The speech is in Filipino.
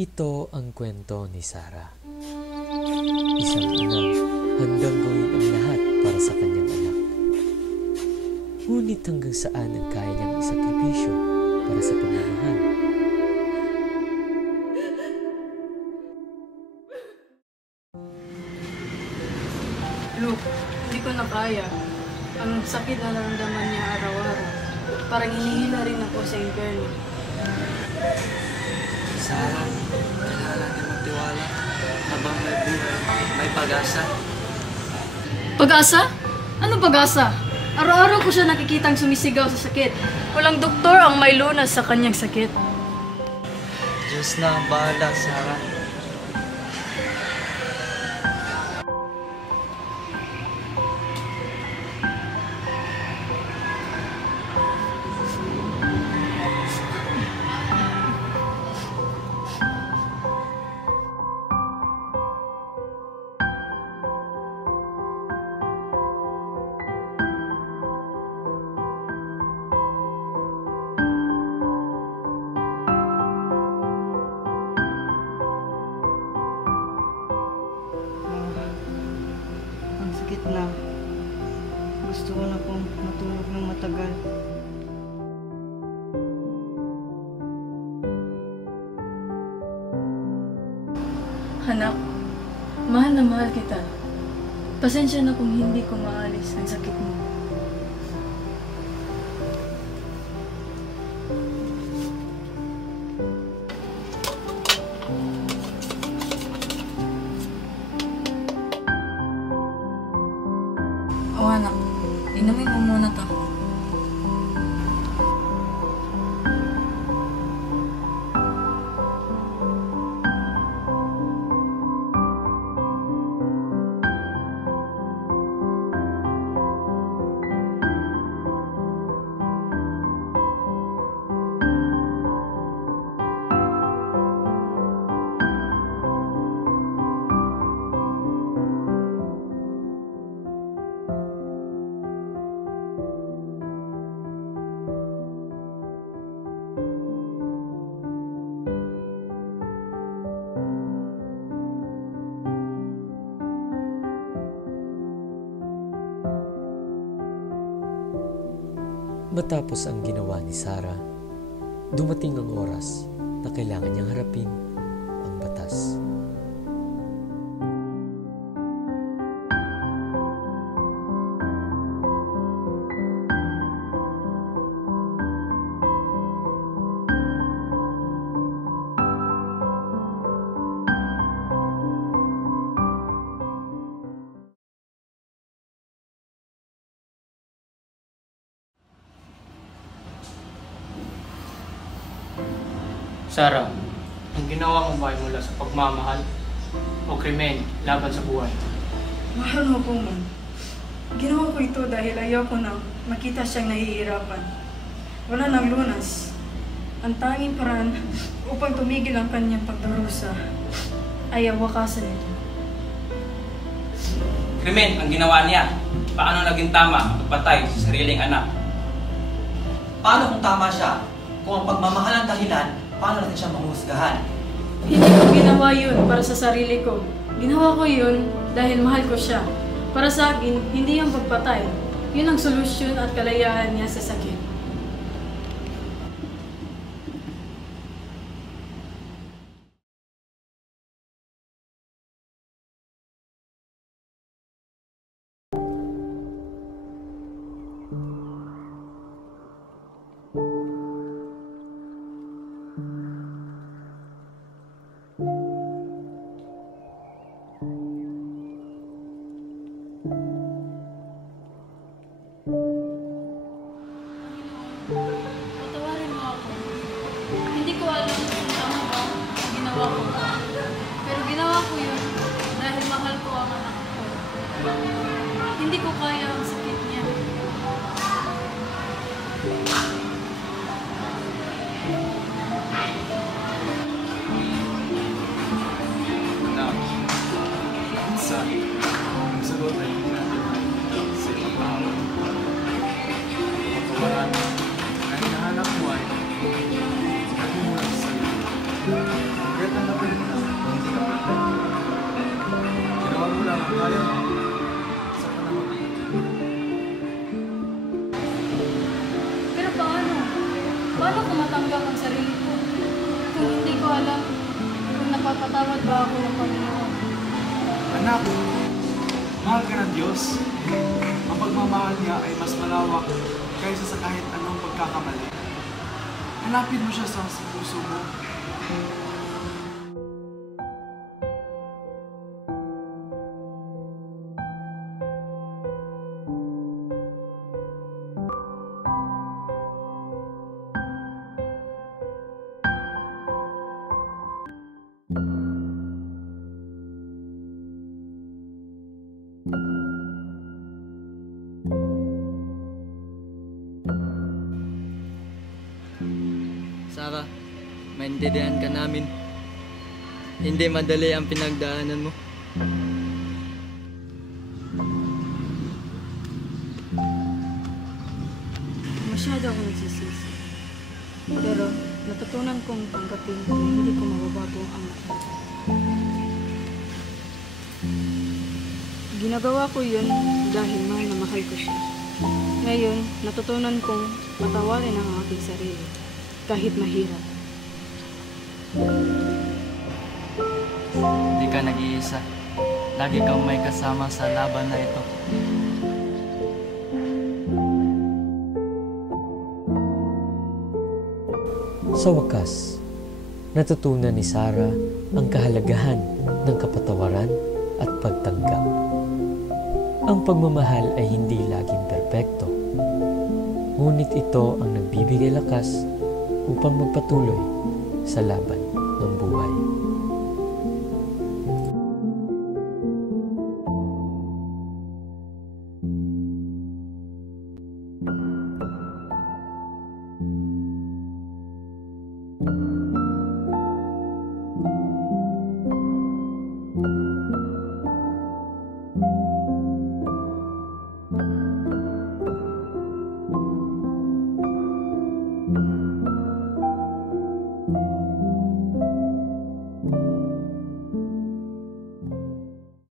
Ito ang kwento ni Sarah. Isang inang handang gawin ang lahat para sa kanyang anak. Ngunit hanggang saan ang kaya niyang isakripisyo para sa pagmamahal? Luke, hindi ko na kaya. Ang sakit na naramdaman niya araw-araw. Parang hinihila rin ako sa impyerno. Sarah, kailangan natin magtiwala habang may buhay, may pag-asa. Pag-asa? Anong pag-asa? Araw-araw ko siya nakikitang sumisigaw sa sakit. Walang doktor ang may lunas sa kanyang sakit. Diyos na ang bahala, Sarah. Na gusto ko na pong matulog ng matagal. Anak, mahal na mahal kita. Pasensya na kung hindi ko maalis ang sakit mo. O anak, inumin mo muna to. Matapos ang ginawa ni Sarah, dumating ang oras na kailangan niyang harapin ang batas. Sarah, ang ginawa mo ba ay mula sa pagmamahal o krimen laban sa buhay? Mahal mo po, man. Ginawa ko ito dahil ayaw ko na makita siyang nahihirapan. Wala nang lunas. Ang tanging paraan upang tumigil ang kanyang pagdarusa ay awakasan ito. Krimen ang ginawa niya. Paano naging tama ang pagpatay sa sariling anak? Paano kung tama siya? Kung ang pagmamahal ang dahilan, paano natin siya mahusgahan? Hindi ko ginawa yun para sa sarili ko. Ginawa ko yun dahil mahal ko siya. Para sa akin, hindi yung pagpatay. Yun ang solusyon at kalayaan niya sa sakit. Patawarin mo ako. Hindi ko alam kung tama ba ang ginawa ko. Pero ginawa ko yun dahil mahal ko ang anak ko. Hindi ko kaya ang sakit niya. Anak, minsan, ang sagot ay hindi natin sa ibang tao. Kapatawaran, ang hinahanap mo ay lagi mo lang sa sarili. Kahit ang alam kung napapatawad ba ako ng Panginoon. Anak, mahal ka ng Diyos. Ang pagmamahal niya ay mas malawak kaysa sa kahit anong pagkakamali. Hanapin mo siya sa puso mo. Sarah, maintindihan ka namin. Hindi madali ang pinagdaanan mo. Masyado ako nagsisisi. Pero natutunan kong tanggapin na hindi ko mababago ang lahat. Ginagawa ko yun dahil mahal na mahal ko siya. Ngayon, natutunan kong patawarin ang aking sarili, kahit mahirap. Hindi ka nag-iisa. Lagi kang may kasama sa laban na ito. Sa wakas, natutunan ni Sarah ang kahalagahan ng kapatawaran at pagtanggap. Ang pagmamahal ay hindi laging perpekto, ngunit ito ang nagbibigay lakas upang magpatuloy sa laban ng buhay.